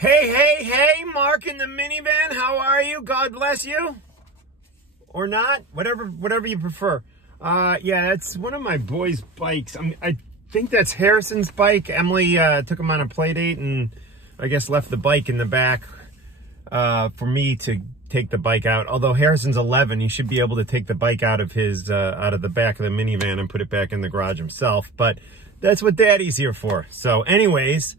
Hey, Mark in the minivan. How are you? God bless you. Or not, whatever you prefer. Yeah, it's one of my boys' bikes. I think that's Harrison's bike. Emily took him on a play date and I guess left the bike in the back for me to take the bike out. Although Harrison's 11, he should be able to take the bike out of his out of the back of the minivan and put it back in the garage himself. But that's what Daddy's here for. So, anyways,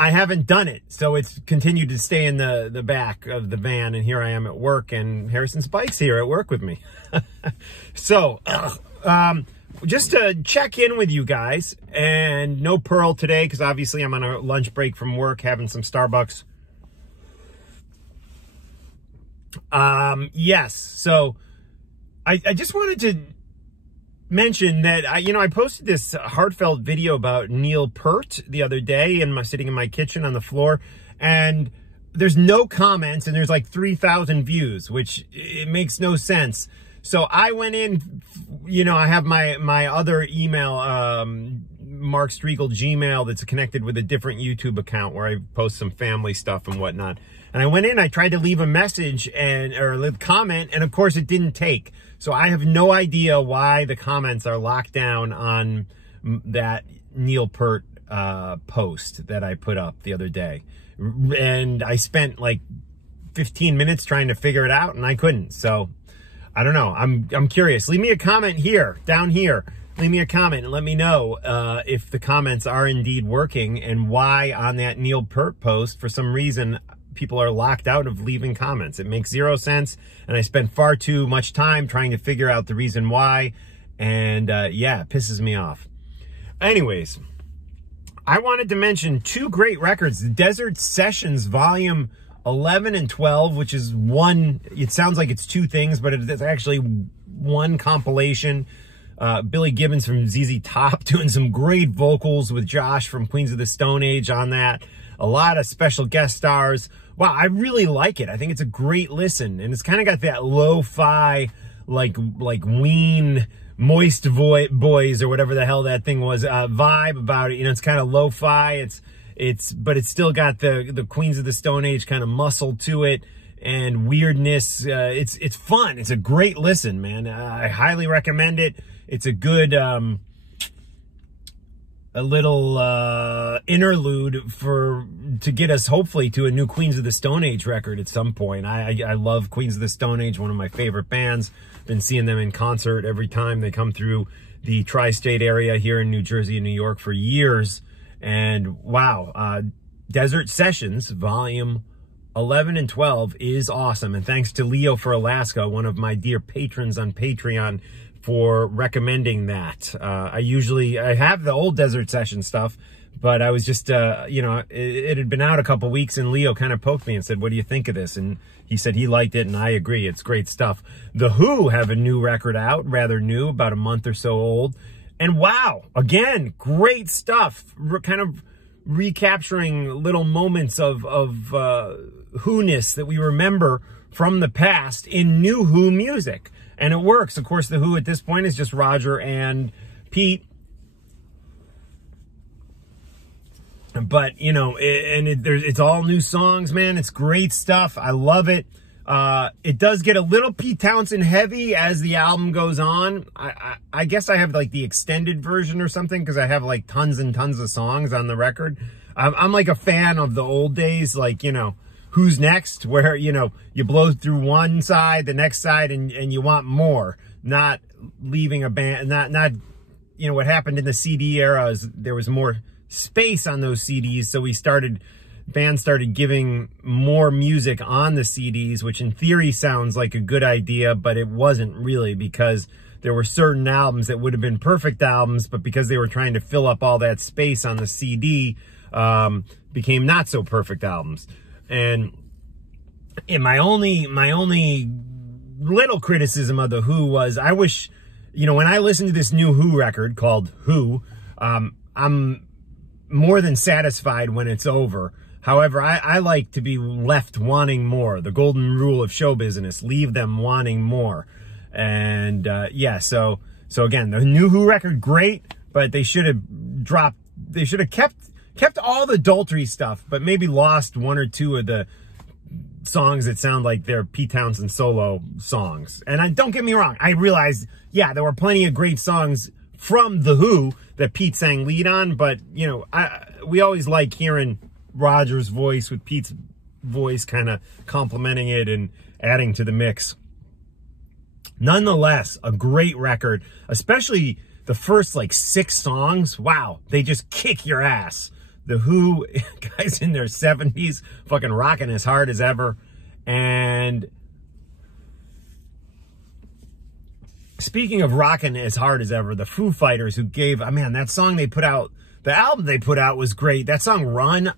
I haven't done it, so it's continued to stay in the back of the van, and here I am at work, and Harrison's bike's here at work with me. So, just to check in with you guys, and no Pearl today, because obviously I'm on a lunch break from work, having some Starbucks. Yes, so I just wanted to mention that I posted this heartfelt video about Neil Peart the other day, and sitting in my kitchen on the floor, and there's no comments, and there's like 3,000 views, which it makes no sense. So I went in, I have my other email, Mark Strigl Gmail, that's connected with a different YouTube account where I post some family stuff and whatnot. And I went in, I tried to leave a message or leave a comment, and of course it didn't take. So I have no idea why the comments are locked down on that Neil Peart post that I put up the other day. And I spent like 15 minutes trying to figure it out, and I couldn't. So I don't know. I'm curious. Leave me a comment here, down here. Leave me a comment and let me know if the comments are indeed working, and why on that Neil Peart post, for some reason, people are locked out of leaving comments. It makes zero sense, and I spent far too much time trying to figure out the reason why, and yeah, it pisses me off. Anyways, I wanted to mention two great records, the Desert Sessions Volume 11 and 12, which is one, it sounds like it's two things, but it's actually one compilation. Billy Gibbons from ZZ Top doing some great vocals with Josh from Queens of the Stone Age on that. A lot of special guest stars. Wow, I really like it. I think it's a great listen, and it's kind of got that lo-fi, like Ween, Moist Boys, or whatever the hell that thing was, vibe about it. It's kind of lo-fi. But it's still got the Queens of the Stone Age kind of muscle to it, and weirdness. It's fun. It's a great listen, man. I highly recommend it. It's a good a little interlude to get us hopefully to a new Queens of the Stone Age record at some point. I love Queens of the Stone Age, one of my favorite bands. Been seeing them in concert every time they come through the tri-state area here in New Jersey and New York for years. And wow, Desert Sessions Volume 11 and 12 is awesome. And thanks to Leo for Alaska, one of my dear patrons on Patreon, for recommending that. I have the old Desert Session stuff, but I was just, it had been out a couple weeks, and Leo kind of poked me and said, what do you think of this? And he said he liked it, and I agree. It's great stuff. The Who have a new record out, rather new, about a month or so old. And wow, again, great stuff. Kind of recapturing little moments of Who-ness that we remember from the past in new Who music. And it works. Of course, the Who at this point is just Roger and Pete. But, it's all new songs, man. It's great stuff. I love it. It does get a little Pete Townsend heavy as the album goes on. I guess I have like the extended version or something, because I have like tons and tons of songs on the record. I'm like a fan of the old days, like, Who's Next, where, you blow through one side, the next side, and you want more, not leaving a band, not what happened in the CD era is there was more space on those CDs, so bands started giving more music on the CDs, which in theory sounds like a good idea, but it wasn't really, because there were certain albums that would have been perfect albums, but because they were trying to fill up all that space on the CD, became not so perfect albums. And my only little criticism of the Who was, I wish, when I listened to this new Who record called Who, I'm more than satisfied when it's over. However, I like to be left wanting more. The golden rule of show business, leave them wanting more. And yeah, so again, the new Who record, great, but they should have kept kept all the adultery stuff, but maybe lost one or two of the songs that sound like they're Pete Townsend solo songs. And don't get me wrong, I realized, yeah, there were plenty of great songs from The Who that Pete sang lead on, but, you know, we always like hearing Roger's voice with Pete's voice kind of complementing it and adding to the mix. Nonetheless, a great record, especially the first like 6 songs. Wow, they just kick your ass. The Who, guys in their 70s, fucking rocking as hard as ever. And speaking of rocking as hard as ever, the Foo Fighters, who gave, man, that song they put out, the album they put out was great. That song, Run,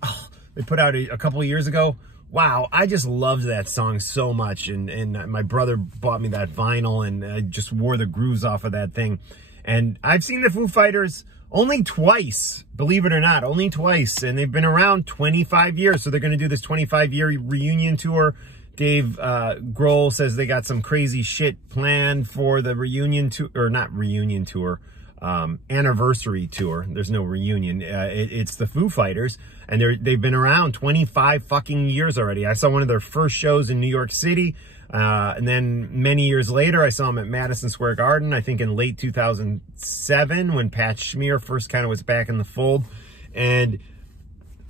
they put out a couple of years ago. Wow, I just loved that song so much. And my brother bought me that vinyl, and I just wore the grooves off of that thing. And I've seen the Foo Fighters only twice, believe it or not, only twice. And they've been around 25 years. So they're going to do this 25-year reunion tour. Dave Grohl says they got some crazy shit planned for the reunion tour, or not reunion tour, anniversary tour. There's no reunion. It's the Foo Fighters, and they've been around 25 fucking years already. I saw one of their first shows in New York City, and then many years later, I saw them at Madison Square Garden, I think in late 2007, when Pat Schmier first kind of was back in the fold. And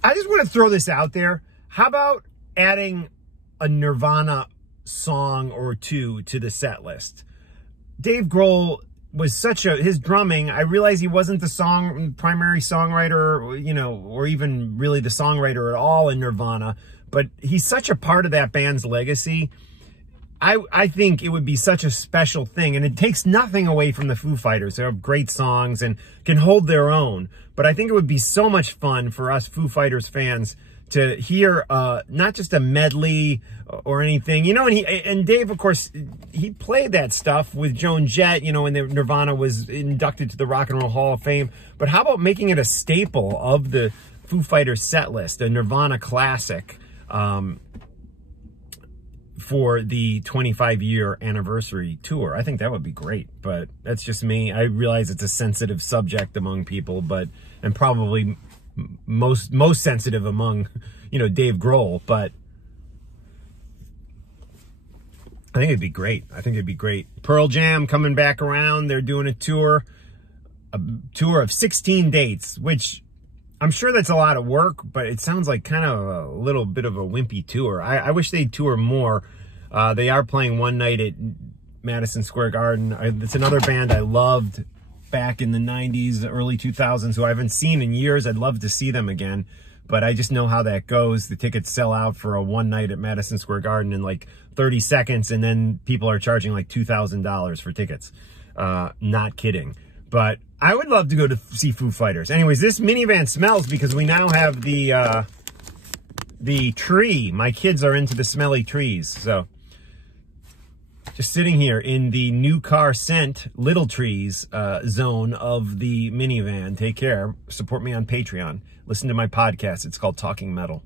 I just want to throw this out there. How about adding a Nirvana song or two to the set list? Dave Grohl was his drumming, I realized he wasn't the primary songwriter, you know, or even really the songwriter at all in Nirvana, but he's such a part of that band's legacy. I think it would be such a special thing, and it takes nothing away from the Foo Fighters. They have great songs and can hold their own, but I think it would be so much fun for us Foo Fighters fans to hear not just a medley or anything, you know. And Dave, of course, he played that stuff with Joan Jett, you know, when Nirvana was inducted to the Rock and Roll Hall of Fame. But how about making it a staple of the Foo Fighters set list, a Nirvana classic, for the 25-year anniversary tour? I think that would be great, but that's just me. I realize it's a sensitive subject among people, and probably most sensitive among, you know, Dave Grohl, but I think it'd be great. I think it'd be great. Pearl Jam coming back around. They're doing a tour of 16 dates, which I'm sure that's a lot of work, but it sounds like kind of a little bit of a wimpy tour. I wish they'd tour more. They are playing one night at Madison Square Garden. It's another band I loved back in the 90s, early 2000s, who I haven't seen in years. I'd love to see them again, but I just know how that goes. The tickets sell out for a one night at Madison Square Garden in like 30 seconds, and then people are charging like $2,000 for tickets. Not kidding. But I would love to go to see Foo Fighters. Anyways, this minivan smells because we now have the tree. My kids are into the smelly trees, so just sitting here in the new car scent little trees zone of the minivan. Take care. Support me on Patreon. Listen to my podcast. It's called Talking Metal.